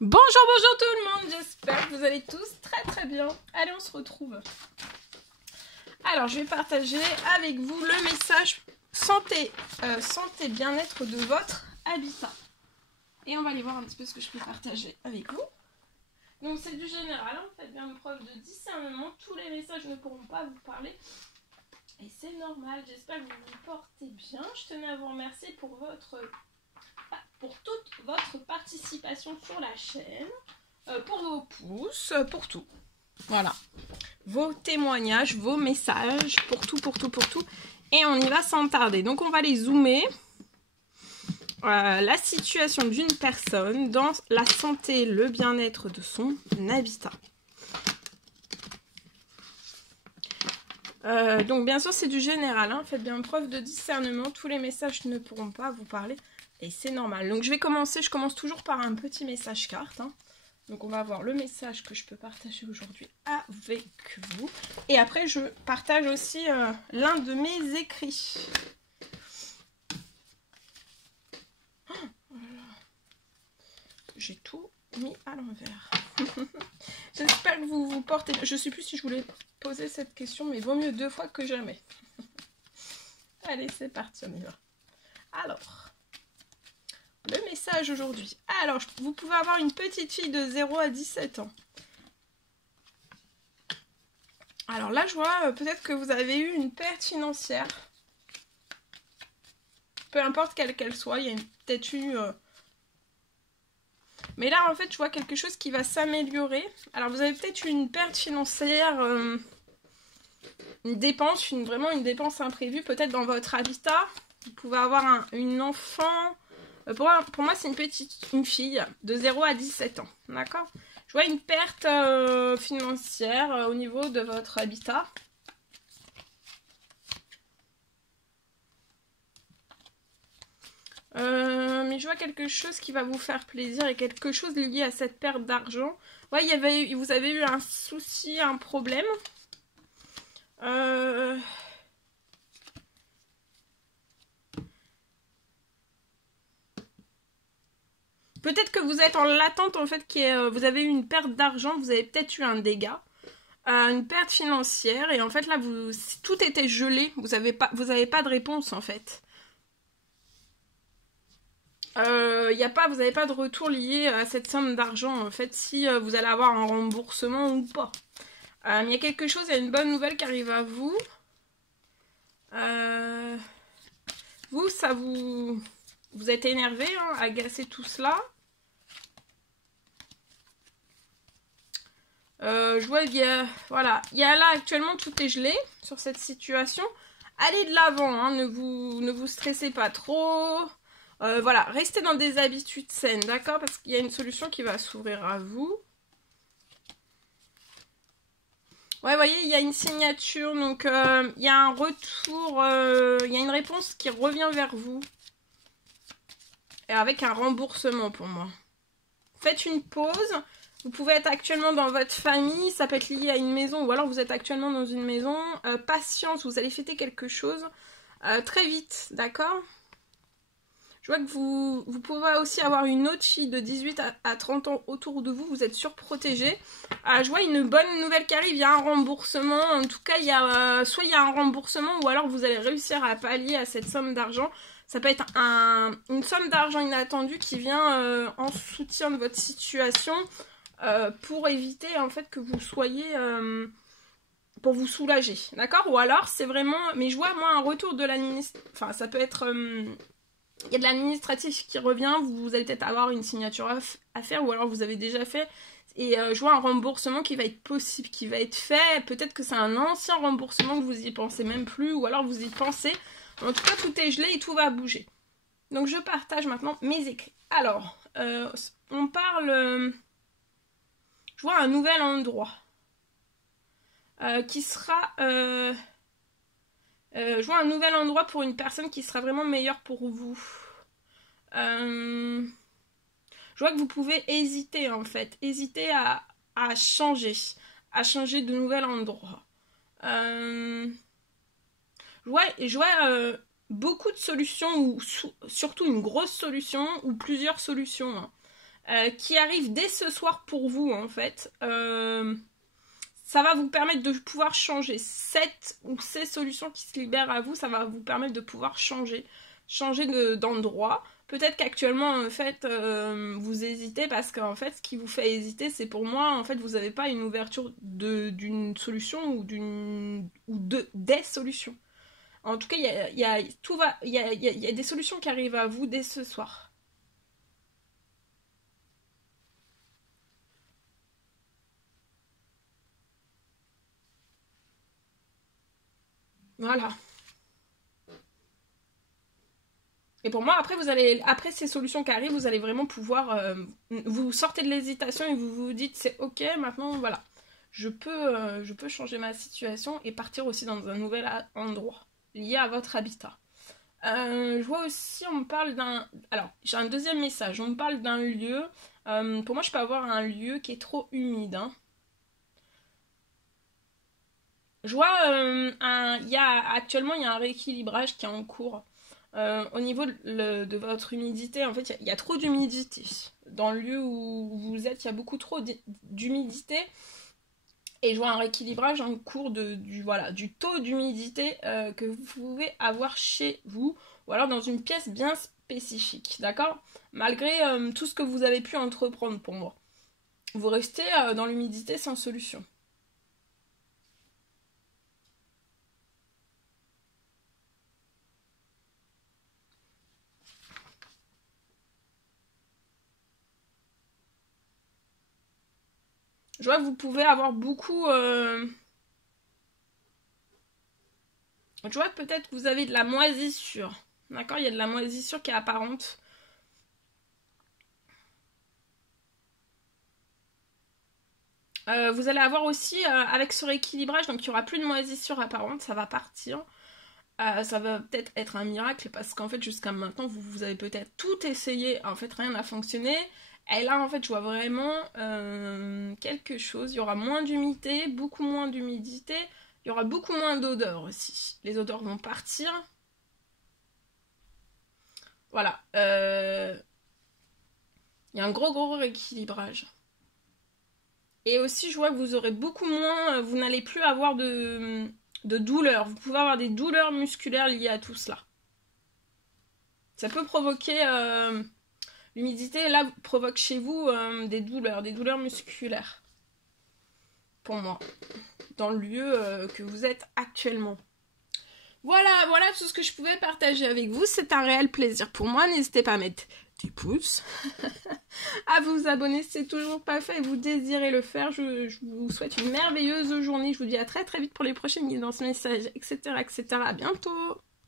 Bonjour tout le monde, j'espère que vous allez tous très bien. Allez, on se retrouve. Alors, je vais partager avec vous le message santé bien-être de votre habitat. Et on va aller voir un petit peu ce que je peux partager avec vous. Donc, c'est du général, hein. Faites bien preuve de discernement. Tous les messages ne pourront pas vous parler. Et c'est normal, j'espère que vous vous portez bien. Je tenais à vous remercier pour toute votre participation sur la chaîne, pour vos pouces, pour tout. Voilà. Vos témoignages, vos messages, pour tout. Et on y va sans tarder. Donc on va les zoomer. La situation d'une personne dans la santé, le bien-être de son habitat. Donc bien sûr c'est du général, hein. Faites bien preuve de discernement, tous les messages ne pourront pas vous parler et c'est normal. Donc je commence toujours par un petit message carte, hein. Donc on va voir le message que je peux partager aujourd'hui avec vous. Et après je partage aussi l'un de mes écrits. Oh, j'ai tout mis à l'envers. J'espère que vous vous portez... Je ne sais plus si je voulais poser cette question, mais vaut mieux 2 fois que jamais. Allez, c'est parti, on y va. Alors, le message aujourd'hui. Alors, vous pouvez avoir une petite fille de 0 à 17 ans. Alors là, je vois peut-être que vous avez eu une perte financière. Peu importe quelle qu'elle soit, il y a peut-être eu... Mais là, en fait, je vois quelque chose qui va s'améliorer. Alors, vous avez peut-être eu une perte financière, une dépense, vraiment une dépense imprévue, peut-être dans votre habitat. Vous pouvez avoir une enfant. Pour moi, c'est une fille de 0 à 17 ans. D'accord? Je vois une perte financière au niveau de votre habitat. Mais je vois quelque chose qui va vous faire plaisir et quelque chose lié à cette perte d'argent. Ouais, vous avez eu un souci, un problème. Peut-être que vous êtes en l'attente, en fait, vous avez eu une perte d'argent, vous avez peut-être eu un dégât, une perte financière, et en fait, là, tout était gelé, vous n'avez pas de réponse, en fait. Vous n'avez pas de retour lié à cette somme d'argent, en fait, si vous allez avoir un remboursement ou pas. Il y a quelque chose, il y a une bonne nouvelle qui arrive à vous. Vous êtes énervé, hein, agacé, tout cela. Je vois, il y a là actuellement tout est gelé sur cette situation. Allez de l'avant, hein, ne vous stressez pas trop. Voilà, restez dans des habitudes saines, d'accord? Parce qu'il y a une solution qui va s'ouvrir à vous. Ouais, vous voyez, il y a une signature, donc il y a un retour, il y a une réponse qui revient vers vous. Et avec un remboursement pour moi. Faites une pause. Vous pouvez être actuellement dans votre famille, ça peut être lié à une maison, ou alors vous êtes actuellement dans une maison. Patience, vous allez fêter quelque chose très vite, d'accord? Je vois que vous pouvez aussi avoir une autre fille de 18 à 30 ans autour de vous, vous êtes surprotégé. Je vois une bonne nouvelle qui arrive, il y a un remboursement, en tout cas, soit il y a un remboursement, ou alors vous allez réussir à pallier à cette somme d'argent. Ça peut être une somme d'argent inattendue qui vient en soutien de votre situation pour éviter en fait que vous soyez... pour vous soulager, d'accord? Ou alors c'est vraiment... Mais je vois moi un retour de l'administration... Enfin ça peut être... Il y a de l'administratif qui revient, vous allez peut-être avoir une signature à faire ou alors vous avez déjà fait. Et je vois un remboursement qui va être possible, qui va être fait. Peut-être que c'est un ancien remboursement que vous y pensez même plus ou alors vous y pensez. En tout cas, tout est gelé et tout va bouger. Donc, je partage maintenant mes écrits. Alors, on parle... je vois un nouvel endroit qui sera... je vois un nouvel endroit pour une personne qui sera vraiment meilleure pour vous. Je vois que vous pouvez hésiter, en fait. Hésiter à changer de nouvel endroit. Je vois beaucoup de solutions, ou surtout une grosse solution, ou plusieurs solutions. qui arrive dès ce soir pour vous en fait. Ça va vous permettre de pouvoir changer cette ou ces solutions qui se libèrent à vous, ça va vous permettre de pouvoir changer d'endroit. Peut-être qu'actuellement, en fait, vous hésitez parce qu'en fait, ce qui vous fait hésiter, c'est pour moi, en fait, vous n'avez pas une ouverture d'une solution ou des solutions. En tout cas, il y a des solutions qui arrivent à vous dès ce soir. Voilà. Et pour moi, après ces solutions qui arrivent, vous allez vraiment pouvoir, vous sortez de l'hésitation et vous vous dites c'est ok, maintenant voilà, je peux changer ma situation et partir aussi dans un nouvel endroit lié à votre habitat. Je vois aussi, on me parle d'un, alors j'ai un deuxième message, on me parle d'un lieu, pour moi je peux avoir un lieu qui est trop humide, hein. Je vois, actuellement il y a un rééquilibrage qui est en cours. Au niveau de votre humidité, en fait, il y a trop d'humidité. Dans le lieu où vous êtes, il y a beaucoup trop d'humidité. Et je vois un rééquilibrage en cours du taux d'humidité que vous pouvez avoir chez vous. Ou alors dans une pièce bien spécifique. D'accord? Malgré tout ce que vous avez pu entreprendre pour moi. Vous restez dans l'humidité sans solution. Je vois que vous pouvez avoir beaucoup... Je vois que peut-être vous avez de la moisissure. D'accord? Il y a de la moisissure qui est apparente. Vous allez avoir aussi, avec ce rééquilibrage, donc il n'y aura plus de moisissure apparente, ça va partir. Ça va peut-être être un miracle parce qu'en fait jusqu'à maintenant vous avez peut-être tout essayé, en fait rien n'a fonctionné. Et là en fait je vois vraiment quelque chose, il y aura moins d'humidité, beaucoup moins d'humidité, il y aura beaucoup moins d'odeurs aussi. Les odeurs vont partir. Voilà. Il y a un gros rééquilibrage. Et aussi je vois que vous aurez beaucoup moins, vous n'allez plus avoir de douleurs. Vous pouvez avoir des douleurs musculaires liées à tout cela. Ça peut provoquer... l'humidité, là, provoque chez vous des douleurs musculaires. Pour moi. Dans le lieu que vous êtes actuellement. Voilà tout ce que je pouvais partager avec vous. C'est un réel plaisir pour moi. N'hésitez pas à mettre du pouce. À vous abonner si c'est toujours pas fait et vous désirez le faire. Je vous souhaite une merveilleuse journée. Je vous dis à très vite pour les prochaines guidances, messages, etc. À bientôt.